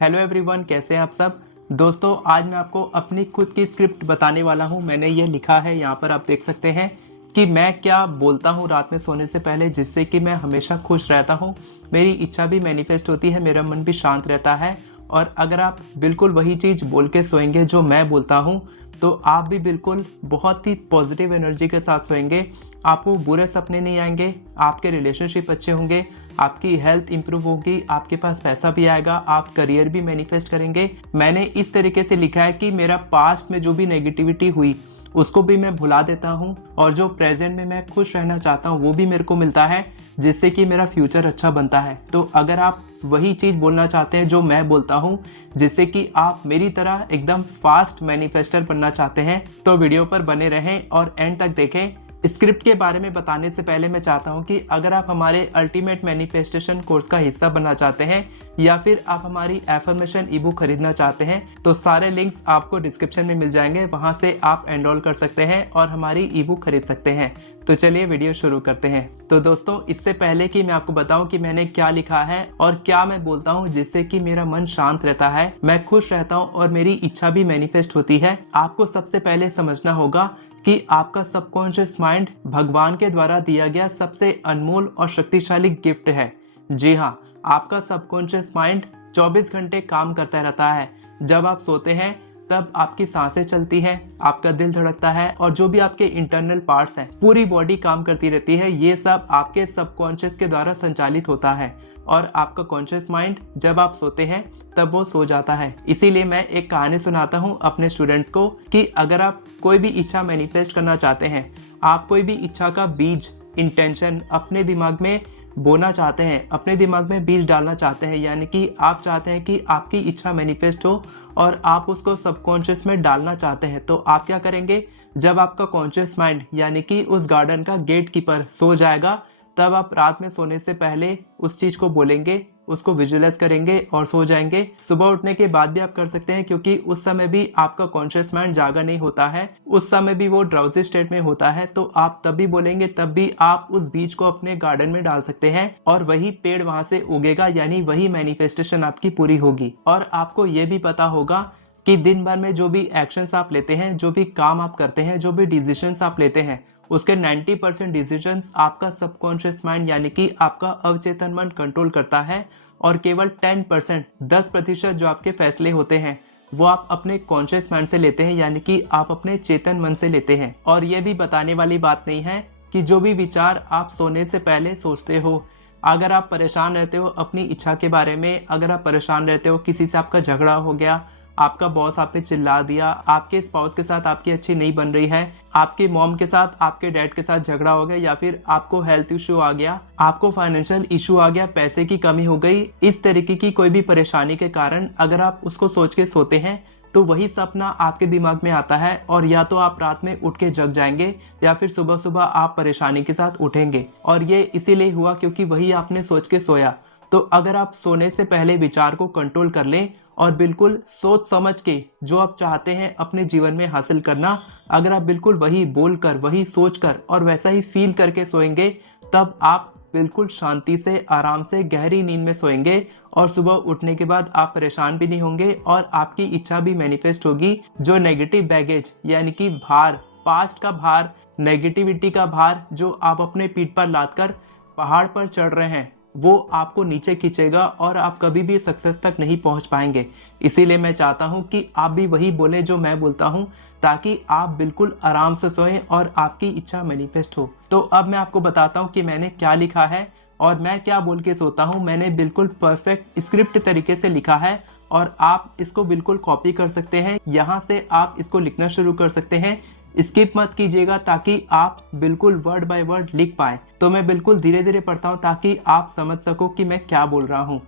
Hello everyone, कैसे हैं आप सब। दोस्तों, आज मैं आपको अपनी खुद की स्क्रिप्ट बताने वाला हूं। मैंने ये लिखा है, यहाँ पर आप देख सकते हैं कि मैं क्या बोलता हूं रात में सोने से पहले, जिससे कि मैं हमेशा खुश रहता हूं, मेरी इच्छा भी मैनिफेस्ट होती है, मेरा मन भी शांत रहता है। और अगर आप बिल्कुल वही चीज़ बोल के सोएंगे जो मैं बोलता हूँ, तो आप भी बिल्कुल बहुत ही पॉजिटिव एनर्जी के साथ सोएंगे। आपको बुरे सपने नहीं आएंगे, आपके रिलेशनशिप अच्छे होंगे, आपकी हेल्थ इंप्रूव होगी, आपके पास पैसा भी आएगा, आप करियर भी मैनिफेस्ट करेंगे। मैंने इस तरीके से लिखा है कि मेरा पास्ट में जो भी नेगेटिविटी हुई उसको भी मैं भुला देता हूँ, और जो प्रेजेंट में मैं खुश रहना चाहता हूँ वो भी मेरे को मिलता है, जिससे कि मेरा फ्यूचर अच्छा बनता है। तो अगर आप वही चीज़ बोलना चाहते हैं जो मैं बोलता हूँ, जिससे कि आप मेरी तरह एकदम फास्ट मैनिफेस्टर बनना चाहते हैं, तो वीडियो पर बने रहें और एंड तक देखें। स्क्रिप्ट के बारे में बताने से पहले मैं चाहता हूं कि अगर आप हमारे अल्टीमेट मैनिफेस्टेशन कोर्स का हिस्सा बनना चाहते हैं, या फिर आप हमारी एफर्मेशन ई बुक खरीदना चाहते हैं, तो सारे लिंक्स आपको डिस्क्रिप्शन में मिल जाएंगे। वहां से आप एनरोल कर सकते हैं और हमारी ई बुक खरीद सकते हैं। तो चलिए वीडियो शुरू करते हैं। तो दोस्तों, इससे पहले कि मैं आपको बताऊं कि मैंने क्या लिखा है और क्या मैं बोलता हूं जिससे कि मेरा मन शांत रहता है, मैं खुश रहता हूं और मेरी इच्छा भी मैनिफेस्ट होती है, आपको सबसे पहले समझना होगा कि आपका सबकॉन्शियस माइंड भगवान के द्वारा दिया गया सबसे अनमोल और शक्तिशाली गिफ्ट है। जी हाँ, आपका सबकॉन्शियस माइंड 24 घंटे काम करता रहता है। जब आप सोते हैं तब आपकी सांसें चलती हैं, आपका दिल धड़कता है, और जो भी आपके इंटरनल पार्ट्स हैं, पूरी बॉडी काम करती रहती है। ये सब आपके सबकॉन्शियस के द्वारा संचालित होता है, और आपका कॉन्शियस माइंड जब आप सोते हैं तब वो सो जाता है। इसीलिए मैं एक कहानी सुनाता हूँ अपने स्टूडेंट्स को कि अगर आप कोई भी इच्छा मैनिफेस्ट करना चाहते हैं, आप कोई भी इच्छा का बीज, इंटेंशन अपने दिमाग में बोना चाहते हैं, अपने दिमाग में बीज डालना चाहते हैं, यानी कि आप चाहते हैं कि आपकी इच्छा मैनिफेस्ट हो और आप उसको सबकॉन्शियस में डालना चाहते हैं, तो आप क्या करेंगे, जब आपका कॉन्शियस माइंड यानी कि उस गार्डन का गेट कीपर सो जाएगा, तब आप रात में सोने से पहले उस चीज को बोलेंगे, उसको विजुअलाइज करेंगे और सो जाएंगे। सुबह उठने के बाद भी आप कर सकते हैं, क्योंकि उस समय भी आपका कॉन्शियस माइंड जागा नहीं होता है, उस समय भी वो ड्राउजी स्टेट में होता है। तो आप तब भी बोलेंगे, तब भी आप उस बीज को अपने गार्डन में डाल सकते हैं और वही पेड़ वहां से उगेगा, यानी वही मैनिफेस्टेशन आपकी पूरी होगी। और आपको ये भी पता होगा कि दिन भर में जो भी एक्शंस आप लेते हैं, जो भी काम आप करते हैं, जो भी डिसीजंस आप लेते हैं, उसके 90% डिसीजंस आपका सबकॉन्शियस माइंड यानी कि आपका अवचेतन मन कंट्रोल करता है, और केवल 10%, 10% जो आपके फैसले होते हैं वो आप अपने कॉन्शियस माइंड से लेते हैं, यानी कि आप अपने चेतन मन से लेते हैं। और ये भी बताने वाली बात नहीं है कि जो भी विचार आप सोने से पहले सोचते हो, अगर आप परेशान रहते हो अपनी इच्छा के बारे में, अगर आप परेशान रहते हो, किसी से आपका झगड़ा हो गया, आपका बॉस आप पे चिल्ला दिया, आपके स्पाउस के साथ आपकी अच्छी नहीं बन रही है, आपके मॉम के साथ, आपके डैड के साथ झगड़ा हो गया, या फिर आपको हेल्थ इशू आ गया, आपको फाइनेंशियल इशू आ गया, पैसे की कमी हो गई, इस तरीके की कोई भी परेशानी के कारण अगर आप उसको सोच के सोते हैं, तो वही सपना आपके दिमाग में आता है, और या तो आप रात में उठ के जग जाएंगे, या फिर सुबह सुबह आप परेशानी के साथ उठेंगे। और ये इसीलिए हुआ क्योंकि वही आपने सोच के सोया। तो अगर आप सोने से पहले विचार को कंट्रोल कर लें और बिल्कुल सोच समझ के जो आप चाहते हैं अपने जीवन में हासिल करना, अगर आप बिल्कुल वही बोलकर, वही सोचकर और वैसा ही फील करके सोएंगे, तब आप बिल्कुल शांति से, आराम से, गहरी नींद में सोएंगे, और सुबह उठने के बाद आप परेशान भी नहीं होंगे, और आपकी इच्छा भी मैनिफेस्ट होगी। जो नेगेटिव बैगेज यानी कि भार, पास्ट का भार, नेगेटिविटी का भार जो आप अपने पीठ पर लादकर पहाड़ पर चढ़ रहे हैं, वो आपको नीचे खींचेगा और आप कभी भी सक्सेस तक नहीं पहुंच पाएंगे। इसीलिए मैं चाहता हूं कि आप भी वही बोले जो मैं बोलता हूं, ताकि आप बिल्कुल आराम से सोएं और आपकी इच्छा मैनिफेस्ट हो। तो अब मैं आपको बताता हूं कि मैंने क्या लिखा है और मैं क्या बोल के सोता हूं। मैंने बिल्कुल परफेक्ट स्क्रिप्ट तरीके से लिखा है, और आप इसको बिल्कुल कॉपी कर सकते हैं। यहाँ से आप इसको लिखना शुरू कर सकते हैं, स्किप मत कीजिएगा, ताकि आप बिल्कुल वर्ड बाय वर्ड लिख पाए। तो मैं बिल्कुल धीरे धीरे पढ़ता हूँ ताकि आप समझ सको कि मैं क्या बोल रहा हूँ।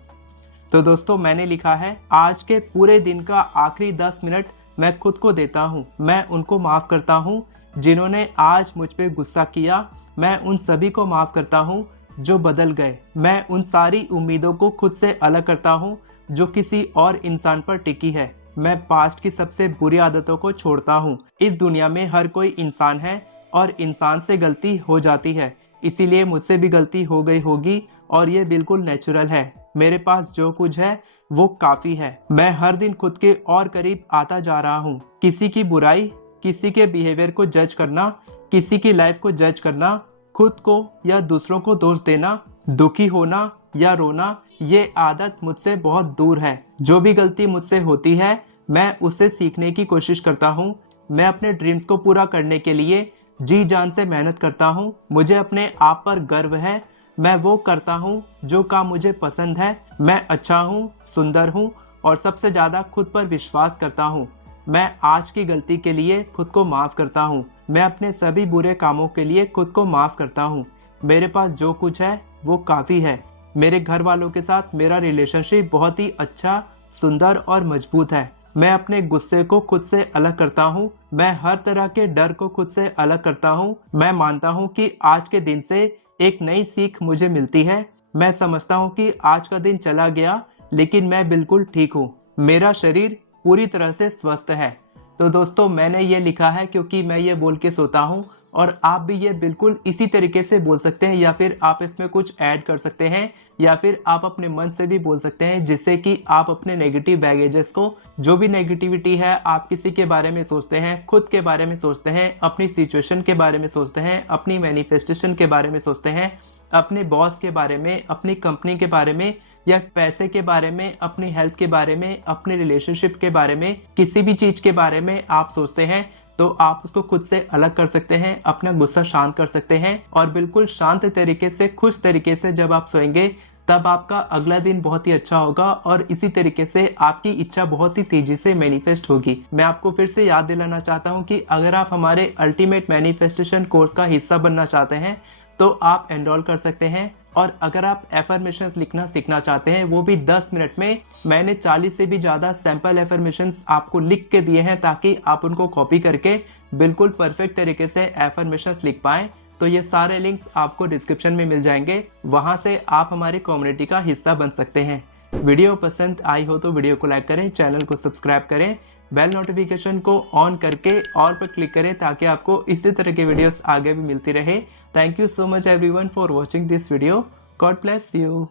तो दोस्तों, मैंने लिखा है, आज के पूरे दिन का आखिरी 10 मिनट मैं खुद को देता हूँ। मैं उनको माफ करता हूँ जिन्होंने आज मुझ पे गुस्सा किया। मैं उन सभी को माफ करता हूँ जो बदल गए। मैं उन सारी उम्मीदों को खुद से अलग करता हूँ जो किसी और इंसान पर टिकी है। मैं पास्ट की सबसे बुरी आदतों को छोड़ता हूँ। इस दुनिया में हर कोई इंसान है और इंसान से गलती हो जाती है, इसीलिए मुझसे भी गलती हो गई होगी, और ये बिल्कुल नेचुरल है। मेरे पास जो कुछ है वो काफी है। मैं हर दिन खुद के और करीब आता जा रहा हूँ। किसी की बुराई, किसी के बिहेवियर को जज करना, किसी की लाइफ को जज करना, खुद को या दूसरों को दोष देना, दुखी होना या रोना, ये आदत मुझसे बहुत दूर है। जो भी गलती मुझसे होती है मैं उससे सीखने की कोशिश करता हूँ। मैं अपने ड्रीम्स को पूरा करने के लिए जी जान से मेहनत करता हूँ। मुझे अपने आप पर गर्व है। मैं वो करता हूँ जो काम मुझे पसंद है। मैं अच्छा हूँ, सुंदर हूँ और सबसे ज़्यादा खुद पर विश्वास करता हूँ। मैं आज की गलती के लिए खुद को माफ़ करता हूँ। मैं अपने सभी बुरे कामों के लिए खुद को माफ़ करता हूँ। मेरे पास जो कुछ है वो काफ़ी है। मेरे घर वालों के साथ मेरा रिलेशनशिप बहुत ही अच्छा, सुंदर और मजबूत है। मैं अपने गुस्से को खुद से अलग करता हूँ। मैं हर तरह के डर को खुद से अलग करता हूँ। मैं मानता हूँ कि आज के दिन से एक नई सीख मुझे मिलती है। मैं समझता हूँ कि आज का दिन चला गया लेकिन मैं बिल्कुल ठीक हूँ। मेरा शरीर पूरी तरह से स्वस्थ है। तो दोस्तों मैंने ये लिखा है क्योंकि मैं ये बोल के सोता हूँ और आप भी ये बिल्कुल इसी तरीके से बोल सकते हैं, या फिर आप इसमें कुछ ऐड कर सकते हैं, या फिर आप अपने मन से भी बोल सकते हैं, जिससे कि आप अपने नेगेटिव बैगेजेस को, जो भी नेगेटिविटी है, आप किसी के बारे में सोचते हैं, खुद के बारे में सोचते हैं, अपनी सिचुएशन के बारे में सोचते हैं, अपनी मैनिफेस्टेशन के बारे में सोचते हैं, अपने बॉस के बारे में, अपनी कंपनी के बारे में, या पैसे के बारे में, अपनी हेल्थ के बारे में, अपने रिलेशनशिप के बारे में, किसी भी चीज के बारे में आप सोचते हैं, तो आप उसको खुद से अलग कर सकते हैं, अपना गुस्सा शांत कर सकते हैं और बिल्कुल शांत तरीके से, खुश तरीके से जब आप सोएंगे तब आपका अगला दिन बहुत ही अच्छा होगा और इसी तरीके से आपकी इच्छा बहुत ही तेजी से मैनिफेस्ट होगी। मैं आपको फिर से याद दिलाना चाहता हूँ कि अगर आप हमारे अल्टीमेट मैनिफेस्टेशन कोर्स का हिस्सा बनना चाहते हैं तो आप एनरोल कर सकते हैं। और अगर आप एफर्मेशंस लिखना सीखना चाहते हैं, वो भी 10 मिनट में, मैंने 40 से भी ज़्यादा सैंपल एफर्मेशंस आपको लिख के दिए हैं ताकि आप उनको कॉपी करके बिल्कुल परफेक्ट तरीके से एफर्मेशंस लिख पाएं। तो ये सारे लिंक्स आपको डिस्क्रिप्शन में मिल जाएंगे, वहाँ से आप हमारी कम्युनिटी का हिस्सा बन सकते हैं। वीडियो पसंद आई हो तो वीडियो को लाइक करें, चैनल को सब्सक्राइब करें, बेल नोटिफिकेशन को ऑन करके ऑल पर क्लिक करें ताकि आपको इसी तरह के वीडियोस आगे भी मिलती रहे। Thank you so much everyone for watching this video. God bless you.